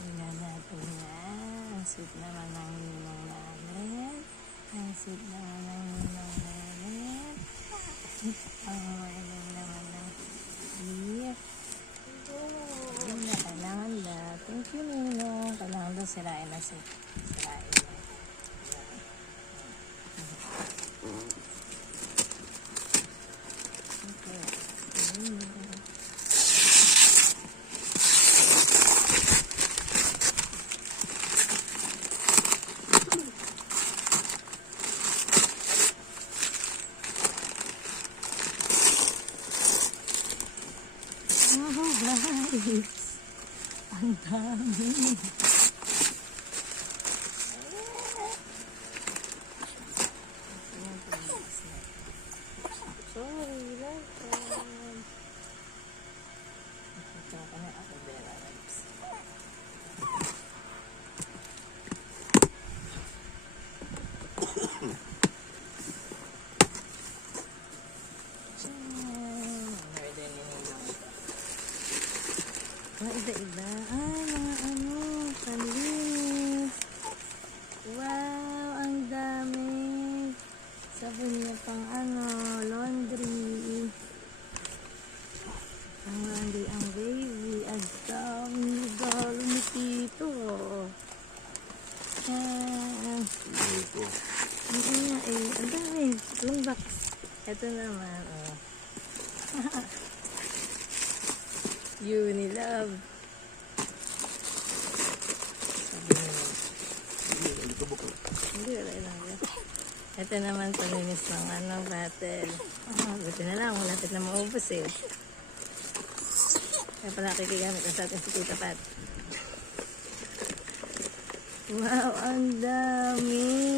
Tingnan natin yan. Ang sweet naman ng ninong namin. Ang sweet naman ng ninong namin. Ang maling naman ng beef. Yun na, kailangan na. Thank you, ninong. Kailangan daw sirain na sirain na. Oh guys, ang dami. Sorry, welcome. Ito ka na ako, Bella Lives. Mga iba-iba. Mga ano, panlinis. Wow, ang dami. Sabon niya pang ano, laundry. Ang laundry, ang baby. Ang dami regalo ni Tito. Yan. Ang dami. Long box. Ito naman, oh. Unilove. Hindi, wala lang. Ito naman paninis ng ano, battle. Buti na lang, malapit na maubos eh. Kaya pala kikigamit na sa atin si Tita Pat. Wow, ang dami!